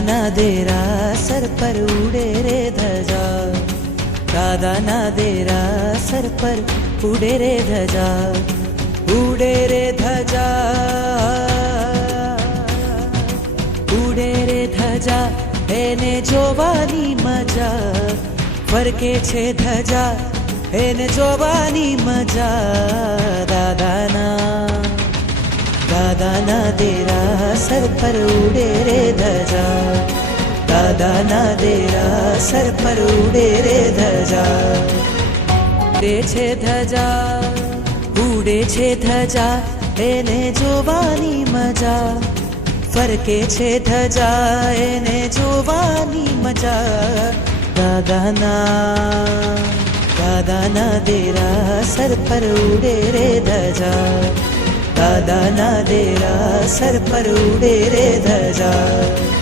દાદાના દેરાસર પર ઉડે રે ધજા, દાદાના દેરાસર પર ઉડે રે ધજા, ઉડે રે ધજા, ઉડે રે ધજા, એને જોવાની મજા, ફરકે છે ધજા એને જોવાની મજા, દાદાના દેરાસર પર ઉડે રે ધજા, દાદાના દેરાસર પર ઉડે રે ધજા, ઉડે છે ધજા, ઉડે છે ધજા, એને જોવાની મજા, ફરકે છે ધજા એને જોવાની મજા, દાદાના દેરાસર પર ઉડે રે ધજા, દાદાના દેરાસર પર ઉડે રે ધજા.